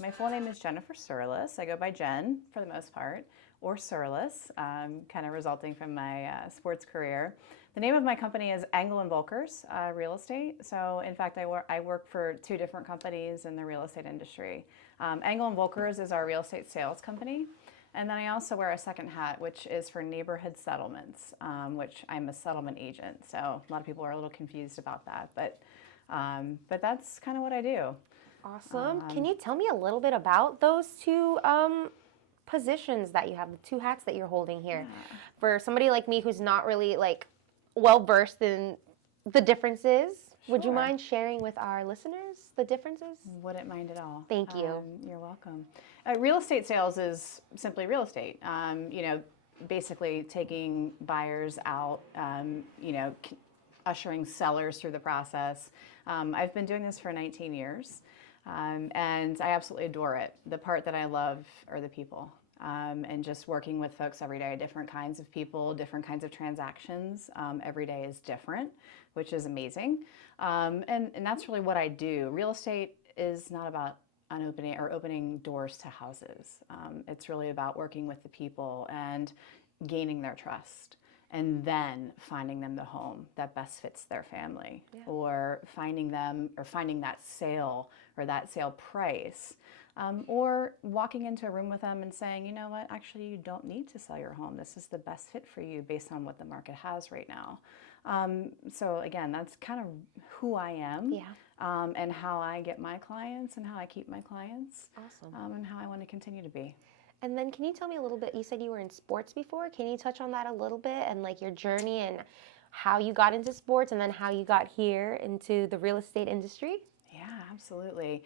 My full name is Jennifer Surlas. I go by Jen for the most part, or Surlas, kind of resulting from my sports career. The name of my company is Engel and Volkers Real Estate. So in fact, I work for two different companies in the real estate industry. Engel and Volkers is our real estate sales company. And then I also wear a second hat, which is for neighborhood settlements, which I'm a settlement agent. So a lot of people are a little confused about that, but that's kind of what I do. Awesome. Can you tell me a little bit about those two positions that you have, the two hats that you're holding here? Yeah. For somebody like me who's not really well versed in the differences, would you Sure. mind sharing with our listeners the differences? Wouldn't mind at all. Thank you. You're welcome. Real estate sales is simply real estate. Basically taking buyers out, ushering sellers through the process. I've been doing this for 19 years, and I absolutely adore it. The part that I love are the people, and just working with folks every day, different kinds of people, different kinds of transactions. Every day is different, which is amazing. And that's really what I do. Real estate is not about opening doors to houses. It's really about working with the people and gaining their trust, and then finding them the home that best fits their family, or finding that sale or that sale price, or walking into a room with them and saying, you know what, actually you don't need to sell your home. This is the best fit for you based on what the market has right now. So again, that's kind of who I am, and how I get my clients and how I keep my clients. Awesome. And how I want to continue to be. And then can you tell me a little bit, you said you were in sports before. Can you touch on that a little bit and your journey and how you got into sports and then how you got here into the real estate industry? Yeah, absolutely.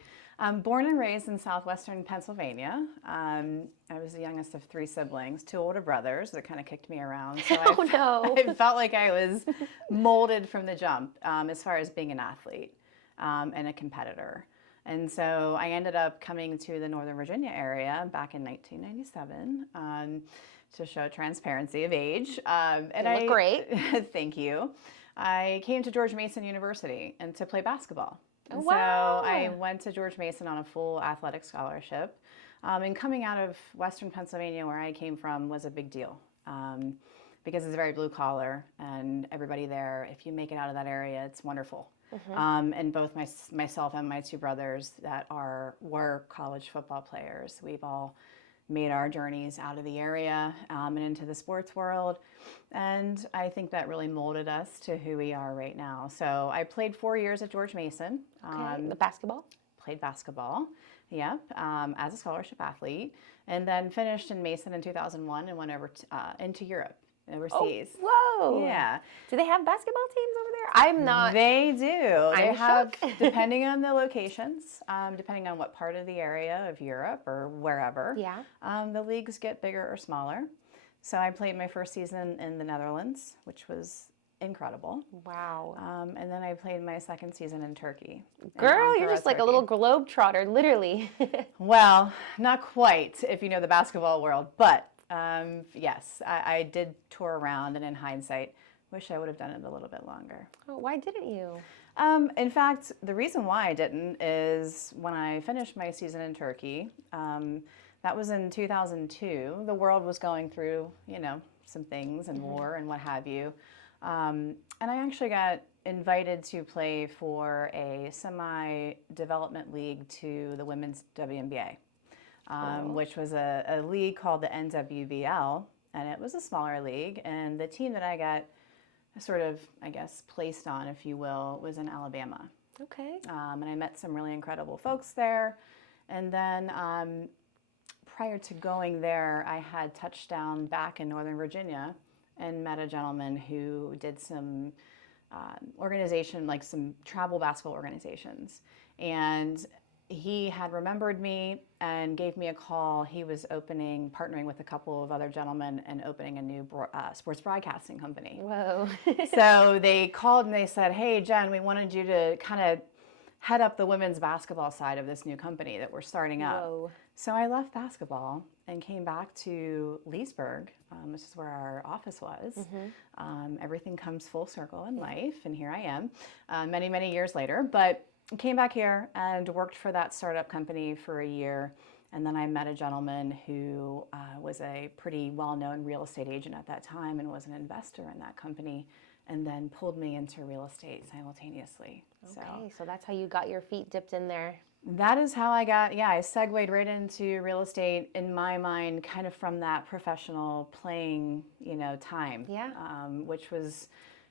Born and raised in southwestern Pennsylvania. I was the youngest of three siblings, two older brothers that kind of kicked me around. So I felt like I was molded from the jump as far as being an athlete and a competitor. And so I ended up coming to the Northern Virginia area back in 1997 to show transparency of age. And you look great. Thank you. I came to George Mason University and to play basketball. Oh, and wow. So I went to George Mason on a full athletic scholarship. And coming out of Western Pennsylvania, where I came from, was a big deal. Because it's very blue collar, and everybody there, if you make it out of that area, it's wonderful. And both myself and my two brothers that were college football players, we've all made our journeys out of the area and into the sports world. And I think that really molded us to who we are right now. So I played 4 years at George Mason. The basketball? Played basketball, as a scholarship athlete. And then finished in Mason in 2001 and went over into Europe. Overseas. Oh, whoa. Yeah. Do they have basketball teams over there? I'm not. They do. They have, shook. depending on the locations, depending on what part of the area of Europe or wherever, the leagues get bigger or smaller. So I played my first season in the Netherlands, which was incredible. Wow. And then I played my second season in Turkey. Girl, you're just like a little globetrotter, literally. Well, not quite, if you know the basketball world, but yes, I did tour around, and in hindsight, wish I would have done it a little bit longer. Oh, why didn't you? In fact, the reason why I didn't is when I finished my season in Turkey, that was in 2002. The world was going through, some things and war and what have you. And I actually got invited to play for a semi-development league to the women's WNBA. Which was a league called the NWVL, and it was a smaller league. And the team that I got sort of, placed on, if you will, was in Alabama. Okay. And I met some really incredible folks there. And then prior to going there, I had touched down back in Northern Virginia and met a gentleman who did some organization, some travel basketball organizations. And he had remembered me and gave me a call. He was partnering with a couple of other gentlemen and opening a new sports broadcasting company. Whoa. So they called and they said, hey, Jen, we wanted you to kind of head up the women's basketball side of this new company that we're starting up. Whoa. So I left basketball and came back to Leesburg, which is where our office was. Everything comes full circle in life, and here I am many, many years later. But came back here and worked for that startup company for a year. And then I met a gentleman who was a pretty well-known real estate agent at that time and was an investor in that company, and then pulled me into real estate simultaneously. Okay, so that's how you got your feet dipped in there. That is how I segued right into real estate in my mind, kind of from that professional playing, time, Yeah. Which was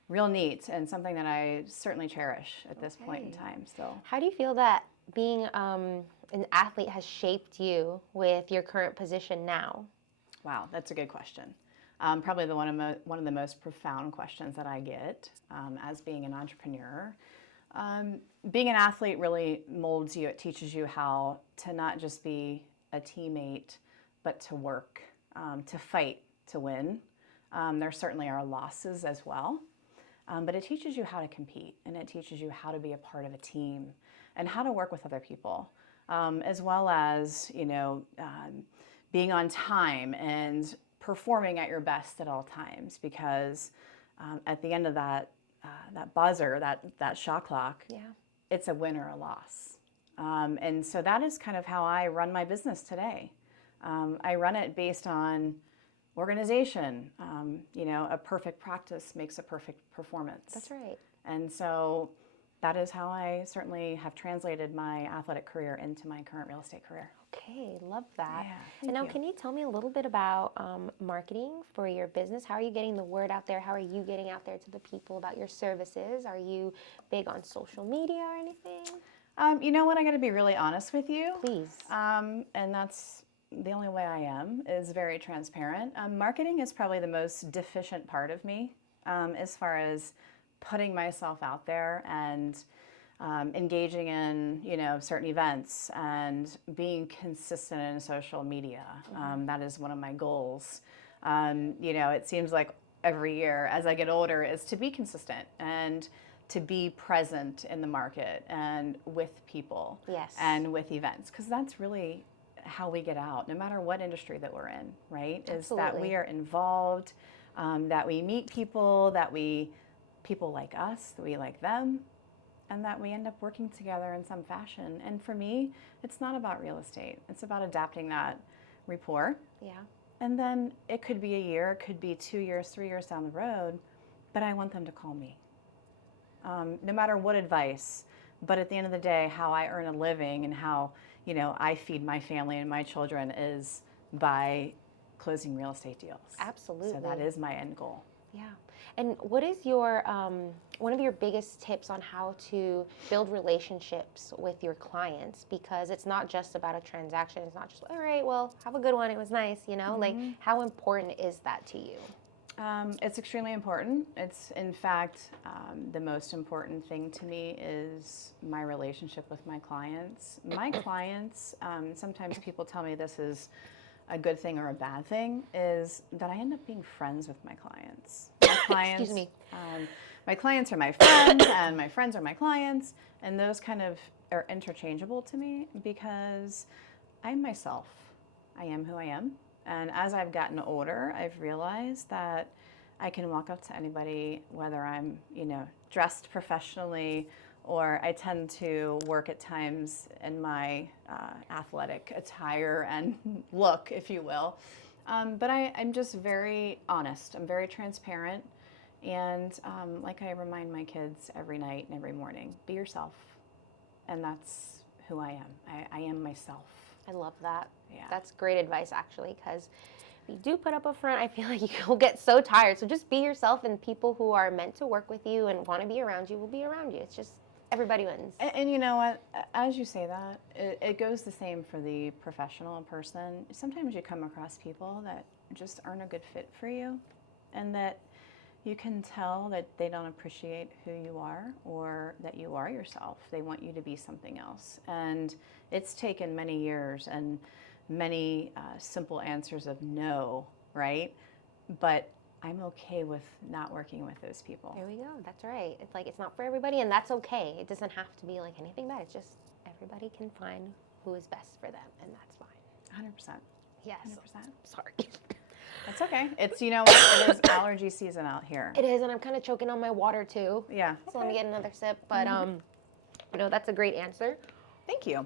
real neat and something that I certainly cherish at this point in time still. How do you feel that being an athlete has shaped you with your current position now? Wow, that's a good question. Probably one of the most profound questions that I get as being an entrepreneur. Being an athlete really molds you. It teaches you how to not just be a teammate, but to work, to fight, to win. There certainly are losses as well, but it teaches you how to compete, and it teaches you how to be a part of a team and how to work with other people, as well as being on time and performing at your best at all times. Because at the end of that buzzer, that shot clock, it's a win or a loss. And so that is kind of how I run my business today. I run it based on organization. A perfect practice makes a perfect performance. That's right. And so that is how I certainly have translated my athletic career into my current real estate career. Okay, love that. Yeah, and now, thank you. can you tell me a little bit about marketing for your business? How are you getting the word out there? How are you getting out there to the people about your services? Are you big on social media or anything? You know what? I got to be really honest with you. Please. And that's the only way I am, is very transparent. Marketing is probably the most deficient part of me, as far as putting myself out there and engaging in, certain events and being consistent in social media. That is one of my goals. It seems like every year as I get older is to be consistent and to be present in the market and with people. Yes. And with events, because that's really how we get out, no matter what industry that we're in, right? Absolutely. Is that we are involved, that we meet people, people like us, that we like them, and that we end up working together in some fashion. And for me, it's not about real estate. It's about adapting that rapport. Yeah. And then it could be a year, it could be 2 years, 3 years down the road, but I want them to call me. No matter what advice, but at the end of the day, how I earn a living and how, I feed my family and my children is by closing real estate deals. Absolutely. So that is my end goal. Yeah. And what is your one of your biggest tips on how to build relationships with your clients? Because it's not just about a transaction. It's not just, all right, well, have a good one. It was nice, Like, how important is that to you? It's extremely important. It's, in fact, the most important thing to me is my relationship with my clients. My clients, sometimes people tell me this is a good thing or a bad thing, is that I end up being friends with my clients. My clients, Excuse me. My clients are my friends, and my friends are my clients, and those kind of are interchangeable to me because I'm myself. I am who I am. And as I've gotten older, I've realized that I can walk up to anybody, whether I'm, dressed professionally, or I tend to work at times in my athletic attire and look, if you will. But I'm just very honest. I'm very transparent. And like I remind my kids every night and every morning, be yourself. And that's who I am. I am myself. I love that. Yeah. That's great advice, actually, because if you do put up a front, I feel like you'll get so tired. So just be yourself, and people who are meant to work with you and want to be around you will be around you. It's just everybody wins. And you know what? As you say that, it goes the same for the professional person. Sometimes you come across people that just aren't a good fit for you, and that you can tell that they don't appreciate who you are or that you are yourself. They want you to be something else. And it's taken many years and many simple answers of no, right? But I'm okay with not working with those people. There we go. That's right. It's like, it's not for everybody, and that's okay. It doesn't have to be like anything bad. It's just everybody can find who is best for them, and that's fine. 100%. Yes. 100%. Sorry. That's okay. It's, what? It is allergy season out here. It is, and I'm kind of choking on my water too. Yeah. So let me get another sip. But No, that's a great answer. Thank you.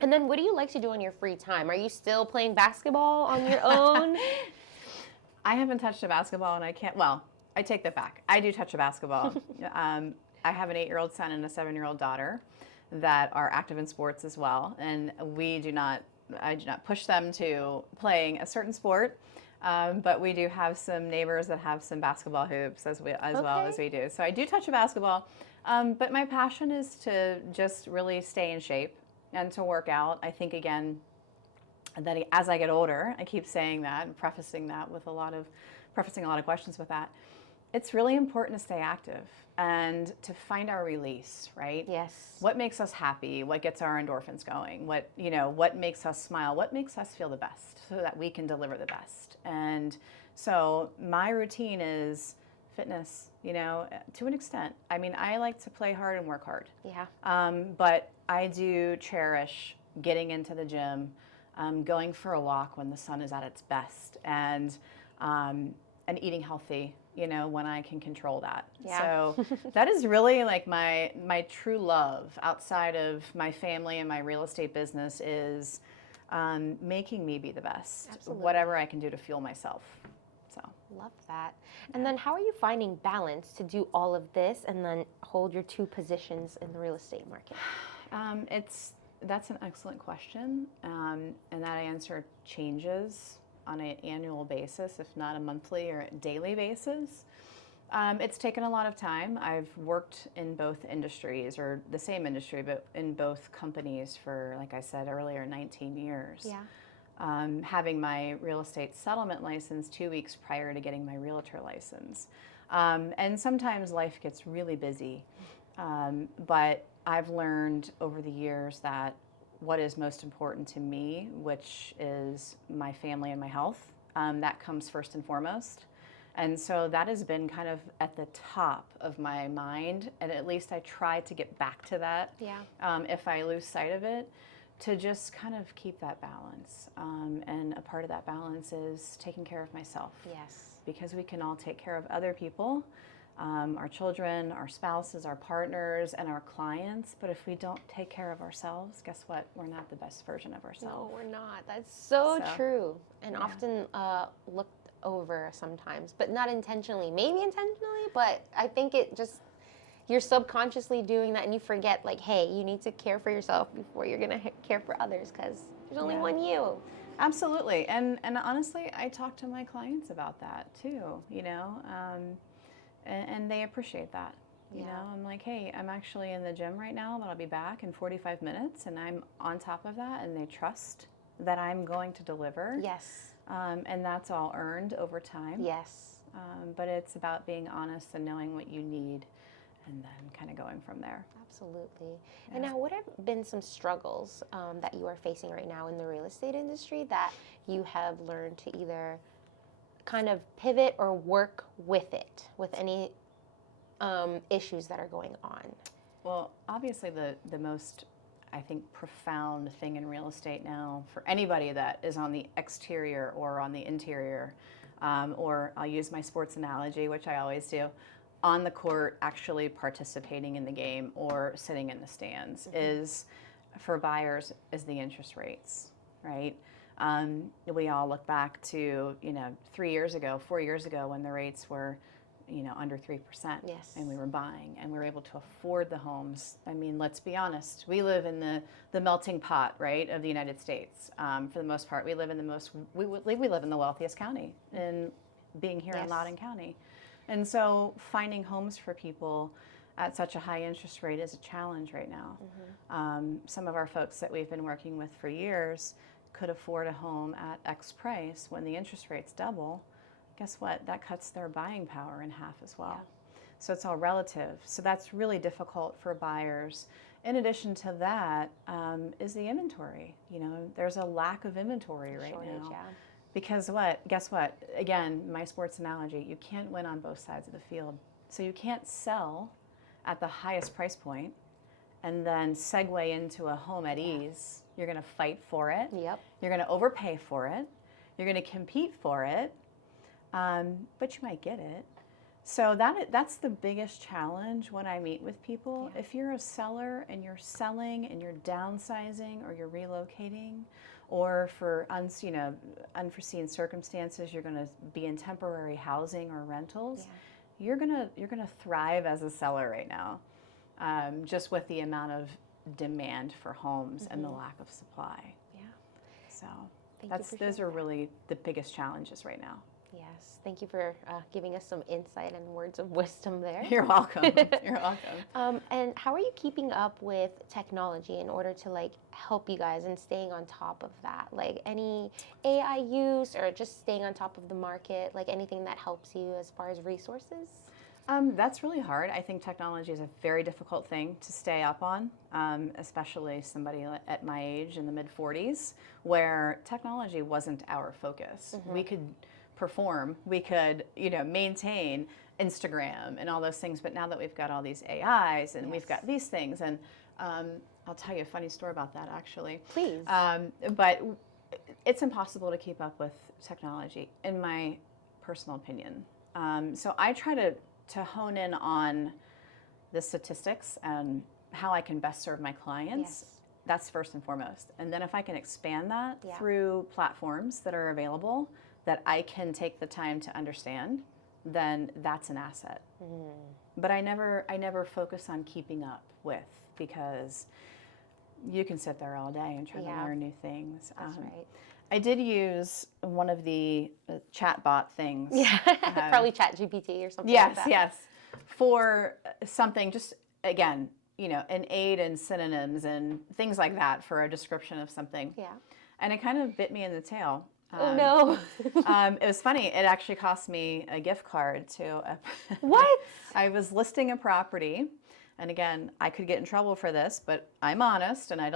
And then what do you like to do in your free time? Are you still playing basketball on your own? I haven't touched a basketball and I can't, well, I take that back. I do touch a basketball. I have an 8-year-old son and a 7-year-old daughter that are active in sports as well. And I do not push them to playing a certain sport. But we do have some neighbors that have some basketball hoops as well as we do. So I do touch a basketball. But my passion is to just really stay in shape and to work out. I think, again, that as I get older, I keep saying that and prefacing a lot of questions with that. It's really important to stay active and to find our release, right? Yes. What makes us happy? What gets our endorphins going? What makes us smile? What makes us feel the best so that we can deliver the best? And so my routine is fitness, to an extent. I mean, I like to play hard and work hard. Yeah. But I do cherish getting into the gym, going for a walk when the sun is at its best, and eating healthy, when I can control that. Yeah. So that is really like my true love outside of my family and my real estate business is making me be the best. Absolutely. Whatever I can do to fuel myself. So love that. And then how are you finding balance to do all of this and then hold your 2 positions in the real estate market? That's an excellent question, and that answer changes on an annual basis, if not a monthly or a daily basis. It's taken a lot of time. I've worked in both industries, or the same industry, but in both companies for, like I said earlier, 19 years. Yeah. Having my real estate settlement license 2 weeks prior to getting my realtor license. And sometimes life gets really busy, but I've learned over the years that what is most important to me, which is my family and my health, that comes first and foremost. And so that has been kind of at the top of my mind, and at least I try to get back to that. Yeah. If I lose sight of it, to just kind of keep that balance. And a part of that balance is taking care of myself. Yes. Because we can all take care of other people, our children, our spouses, our partners, and our clients. But if we don't take care of ourselves, guess what? We're not the best version of ourselves. No, we're not. That's so true. And often looked over sometimes, but not intentionally. Maybe intentionally, but I think it just, you're subconsciously doing that and you forget, like, hey, you need to care for yourself before you're going to care for others, because there's only one you. Absolutely. And honestly, I talk to my clients about that too, and they appreciate that. I'm like, hey, I'm actually in the gym right now, but I'll be back in 45 minutes, and I'm on top of that, and they trust that I'm going to deliver. Yes. And that's all earned over time. Yes. But it's about being honest and knowing what you need, and then kind of going from there. Absolutely. Yeah. And now, what have been some struggles that you are facing right now in the real estate industry that you have learned to either kind of pivot or work with it, with any issues that are going on? Well, obviously the most, I think, profound thing in real estate now for anybody that is on the exterior or on the interior, or I'll use my sports analogy, which I always do, on the court actually participating in the game or sitting in the stands, is for buyers is the interest rates, right? We all look back to 3 years ago, 4 years ago, when the rates were under 3%. Yes. And we were buying and we were able to afford the homes. I mean, let's be honest, we live in the melting pot, right, of the United States. For the most part, we live in the wealthiest county in being here in Loudoun County. And so finding homes for people at such a high interest rate is a challenge right now. Some of our folks that we've been working with for years could afford a home at X price. When the interest rates double, guess what? That cuts their buying power in half as well. Yeah. So it's all relative. So that's really difficult for buyers. In addition to that, is the inventory. There's a lack of inventory right now. Yeah. Because guess what? Again, my sports analogy, you can't win on both sides of the field. So you can't sell at the highest price point and then segue into a home at ease. You're going to fight for it. Yep. You're going to overpay for it. You're going to compete for it. But you might get it. So that's the biggest challenge when I meet with people. If you're a seller and you're selling and you're downsizing or you're relocating, or for unforeseen circumstances, you're going to be in temporary housing or rentals. You're gonna thrive as a seller right now, just with the amount of demand for homes and the lack of supply. Yeah. So those are really the biggest challenges right now. Yes. Thank you for giving us some insight and words of wisdom there. You're welcome. You're welcome. And how are you keeping up with technology in order to like help you guys and staying on top of that? Like any AI use or just staying on top of the market, like anything that helps you as far as resources? That's really hard. I think technology is a very difficult thing to stay up on, especially somebody at my age in the mid-40s, where technology wasn't our focus. We could perform, we could, maintain Instagram and all those things, but now that we've got all these AIs and we've got these things, and I'll tell you a funny story about that actually. Please. But it's impossible to keep up with technology, in my personal opinion. So I try to hone in on the statistics and how I can best serve my clients. That's first and foremost. And then if I can expand that through platforms that are available that I can take the time to understand, then that's an asset. But I never focus on keeping up with, because you can sit there all day and try to learn new things. That's right. I did use one of the chatbot things. Yeah, probably ChatGPT or something yes, like that. Yes, for something, just again, an aid in synonyms and things like that for a description of something. Yeah. And it kind of bit me in the tail. Oh no. It was funny. It actually cost me a gift card to What? I was listing a property, and again, I could get in trouble for this, but I'm honest and I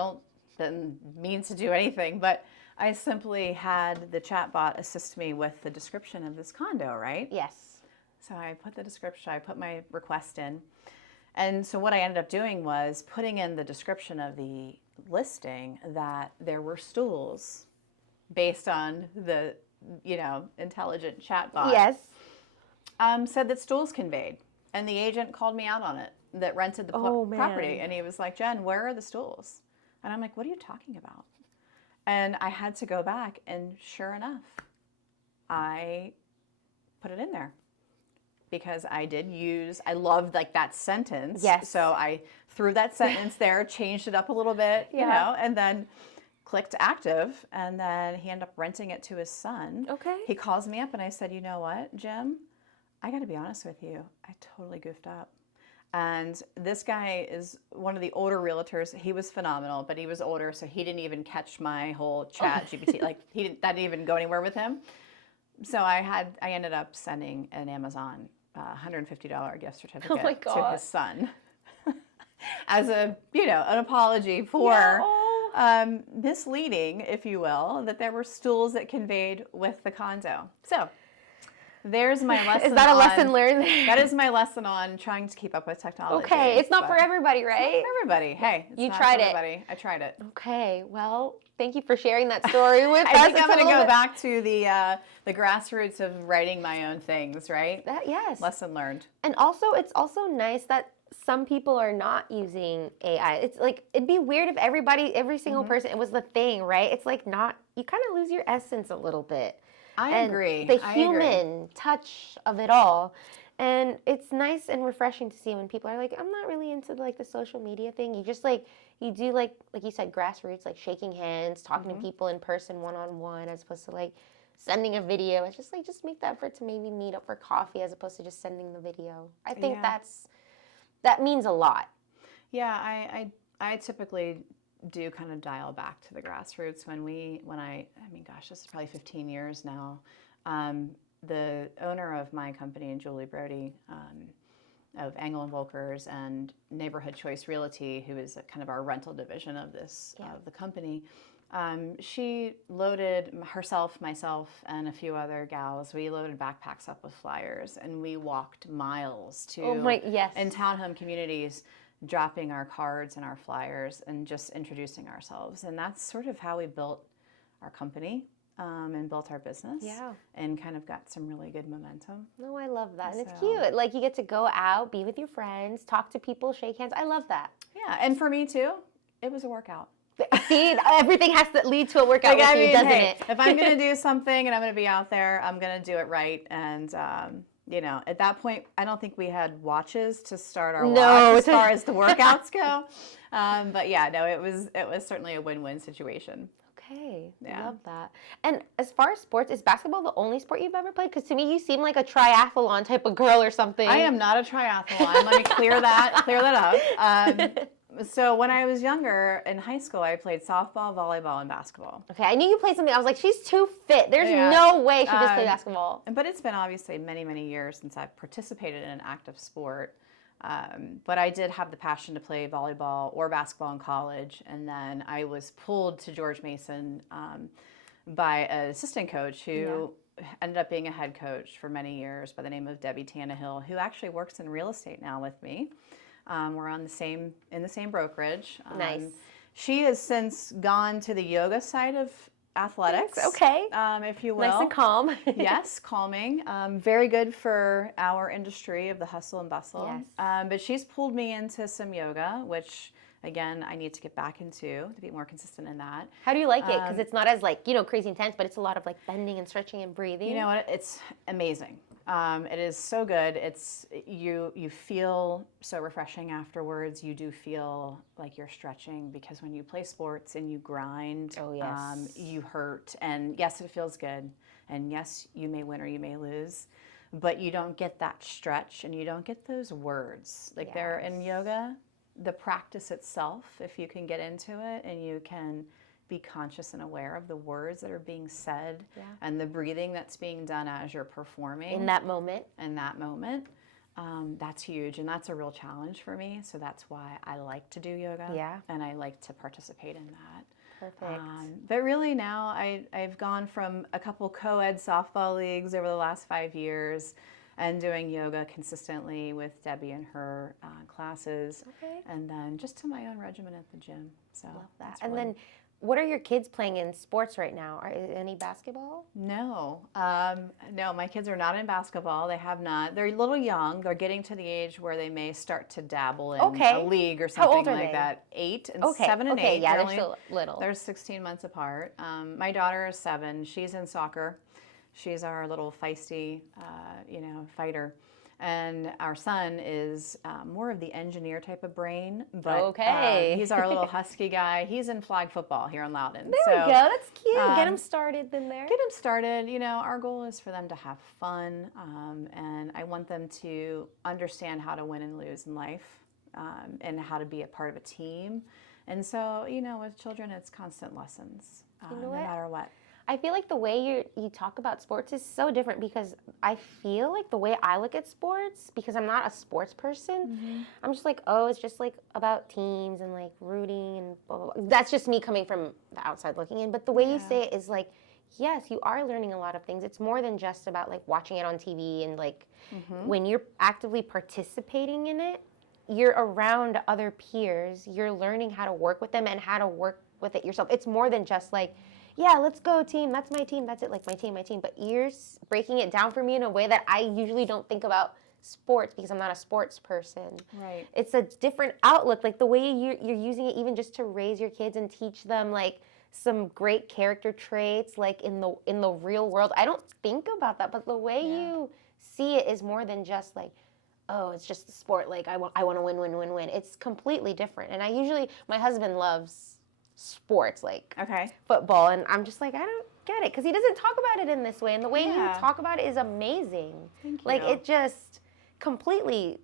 didn't mean to do anything, but I simply had the chatbot assist me with the description of this condo, right? Yes. So I put the description, I put my request in. And so what I ended up doing was putting in the description of the listing that there were stools based on the, intelligent chatbot. Yes. Said that stools conveyed. And the agent called me out on it that rented the property. And he was like, Jen, where are the stools? And I'm like, what are you talking about? And I had to go back, and sure enough, I put it in there. Because I loved like that sentence. Yes. So I threw that sentence there, changed it up a little bit, and then clicked active, and then he ended up renting it to his son. Okay. He calls me up and I said, you know what, Jim, I got to be honest with you. I totally goofed up. And this guy is one of the older realtors. He was phenomenal, but he was older, so he didn't even catch my whole chat GPT. Like that didn't even go anywhere with him. So I ended up sending an Amazon $150 gift certificate to his son as an apology for misleading, if you will, that there were stools that conveyed with the condo. So there's my lesson. Is that a lesson learned? That is my lesson on trying to keep up with technology. Okay, it's not for everybody, right? It's not for everybody. Hey, it's you not tried for it. Everybody. I tried it. Okay, well, thank you for sharing that story with us. I think I'm going to go back to the grassroots of writing my own things, right? Yes. Lesson learned. And also, it's also nice that some people are not using AI. It's like, it'd be weird if every single person, it was the thing, right? It's like you kind of lose your essence a little bit. I agree. The human touch of it all. And it's nice and refreshing to see when people are like, I'm not really into like the social media thing. You just you do like you said, grassroots, like shaking hands, talking to people in person, one-on-one, as opposed to like sending a video. It's just just make the effort to maybe meet up for coffee as opposed to just sending the video. I think that means a lot. Yeah, I typically do kind of dial back to the grassroots I mean, gosh, this is probably 15 years now. The owner of my company, Julie Brody, of Engel and Volkers and Neighborhood Choice Realty, who is kind of our rental division of the company, she loaded herself, myself, and a few other gals. We loaded backpacks up with flyers, and we walked miles to in townhome communities, dropping our cards and our flyers and just introducing ourselves. And that's sort of how we built our company. and built our business. Yeah. And kind of got some really good momentum. No, I love that. And it's So- cute. Like you get to go out, be with your friends, talk to people, shake hands. I love that. Yeah, and for me too, it was a workout. See, everything has to lead to a workout with you, doesn't hey, it? if I'm going to do something and I'm going to be out there, I'm going to do it right. And, you know, at that point, I don't think we had watches to start our watch as far as the workouts go. But yeah, no, it was certainly a win-win situation. Okay, Yeah. I love that. And as far as sports, is basketball the only sport you've ever played? Because to me, you seem like a triathlon type of girl or something. I am not a triathlon. Let me clear that up. So when I was younger in high school, I played softball, volleyball, and basketball. Okay, I knew you played something. I was like, she's too fit. There's no way she just played basketball. But it's been obviously many, many years since I've participated in an active sport. But I did have the passion to play volleyball or basketball in college. And then I was pulled to George Mason by an assistant coach who ended up being a head coach for many years by the name of Debbie Tannehill, who actually works in real estate now with me. We're in the same brokerage. Nice. She has since gone to the yoga side of athletics. Okay. If you will. Nice and calm. Yes, calming. Very good for our industry of the hustle and bustle. Yes. But she's pulled me into some yoga, which again, I need to get back into to be more consistent in that. How do you like it? Because it's not as like, crazy intense, but it's a lot of like bending and stretching and breathing. You know what? It's amazing. It is so good. It's you feel so refreshing afterwards. You do feel like you're stretching because when you play sports and you grind, you hurt. And yes, it feels good. And yes, you may win or you may lose, but you don't get that stretch and you don't get those words. Like they're in yoga, the practice itself, if you can get into it and you can be conscious and aware of the words that are being said and the breathing that's being done as you're performing. In that moment. That's huge. And that's a real challenge for me. So that's why I like to do yoga. Yeah. And I like to participate in that. Perfect. But really now I've gone from a couple co-ed softball leagues over the last 5 years and doing yoga consistently with Debbie and her classes. Okay. And then just to my own regimen at the gym. So love that. And then what are your kids playing in sports right now? Any basketball? No. No, my kids are not in basketball. They have not. They're a little young. They're getting to the age where they may start to dabble in a league or something old are like they? that. 8 and 7 and 8. Yeah, they're still little. They're 16 months apart. My daughter is 7. She's in soccer. She's our little feisty, fighter. And our son is more of the engineer type of brain, but he's our little husky guy. He's in flag football here in Loudoun. There we go. That's cute. Get him started then there. Get him started. Our goal is for them to have fun, and I want them to understand how to win and lose in life, and how to be a part of a team. And so, with children, it's constant lessons, no matter what. I feel like the way you talk about sports is so different because I feel like the way I look at sports, because I'm not a sports person, I'm just like, it's just like about teams and like rooting and blah, blah, blah. That's just me coming from the outside looking in. But the way you say it is like, yes, you are learning a lot of things. It's more than just about like watching it on TV and like when you're actively participating in it, you're around other peers, you're learning how to work with them and how to work with it yourself. It's more than just like, let's go team, that's my team, that's it, like my team. But you're breaking it down for me in a way that I usually don't think about sports because I'm not a sports person. Right. It's a different outlook, like the way you're using it even just to raise your kids and teach them like some great character traits like in the real world. I don't think about that, but the way you see it is more than just like, it's just a sport, like I want to win. It's completely different. And my husband loves sports, like football, and I'm just like, I don't get it because he doesn't talk about it in this way, and the way you talk about it is amazing. Thank you. Like it just completely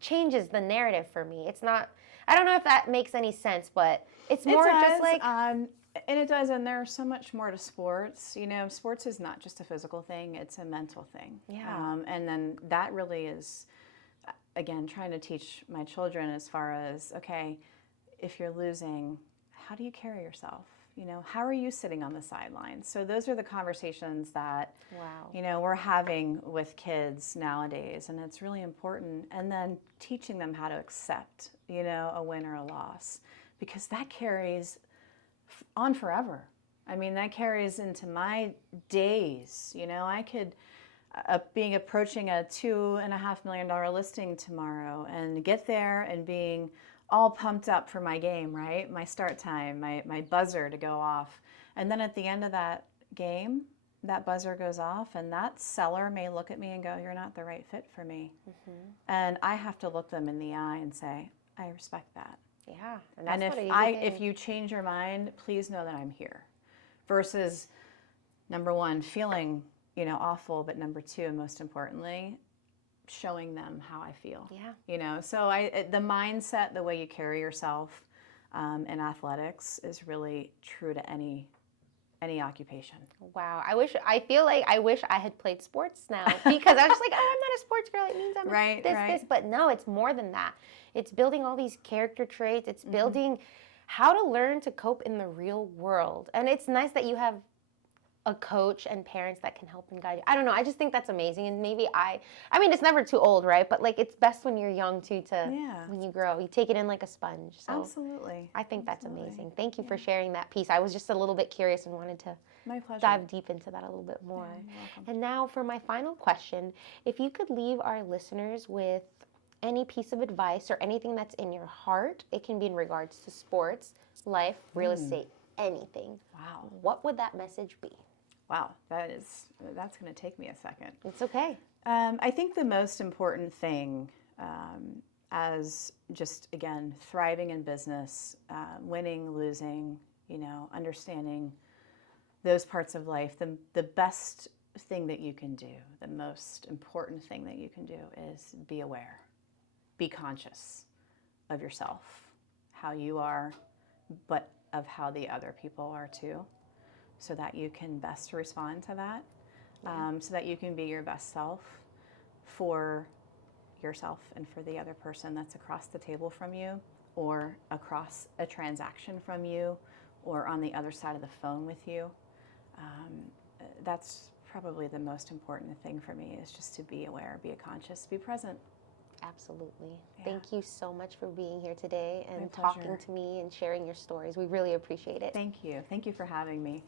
changes the narrative for me. It's not, I don't know if that makes any sense, but it's more just like and it does, and there's so much more to sports. Sports is not just a physical thing, it's a mental thing. And then that really is, again, trying to teach my children as far as, okay, if you're losing, how do you carry yourself? How are you sitting on the sidelines? So those are the conversations that, we're having with kids nowadays, and it's really important. And then teaching them how to accept, a win or a loss, because that carries on forever. I mean, that carries into my days. You know, I could being approaching a $2.5 million listing tomorrow and get there and being all pumped up for my game, right? My start time, my buzzer to go off. And then at the end of that game, that buzzer goes off and that seller may look at me and go, you're not the right fit for me. And I have to look them in the eye and say, I respect that. Yeah. And if you change your mind, please know that I'm here. Versus number one, feeling, you know, awful, but number two, and most importantly, showing them how I feel. Yeah. You know, so the mindset, the way you carry yourself in athletics is really true to any occupation. Wow. I feel like I wish I had played sports now because I was just like, oh, I'm not a sports girl. It means I'm this. But no, it's more than that. It's building all these character traits. It's building how to learn to cope in the real world. And it's nice that you have a coach and parents that can help and guide you. I don't know. I just think that's amazing. And maybe I mean, it's never too old, right? But like, it's best when you're young too, when you grow, you take it in like a sponge. So Absolutely. I think that's amazing. Thank you for sharing that piece. I was just a little bit curious and wanted to My pleasure. dive deep into that a little bit more. Yeah, you're welcome. And now for my final question, if you could leave our listeners with any piece of advice or anything that's in your heart, it can be in regards to sports, life, real estate, anything. Wow. What would that message be? Wow, that's going to take me a second. It's okay. I think the most important thing as just, again, thriving in business, winning, losing, you know, understanding those parts of life, the best thing that you can do, the most important thing that you can do is be aware, be conscious of yourself, how you are, but of how the other people are too, so that you can best respond to that, so that you can be your best self for yourself and for the other person that's across the table from you or across a transaction from you or on the other side of the phone with you. That's probably the most important thing for me, is just to be aware, be conscious, be present. Absolutely. Yeah. Thank you so much for being here today and My talking pleasure. to me and sharing your stories. We really appreciate it. Thank you. Thank you for having me.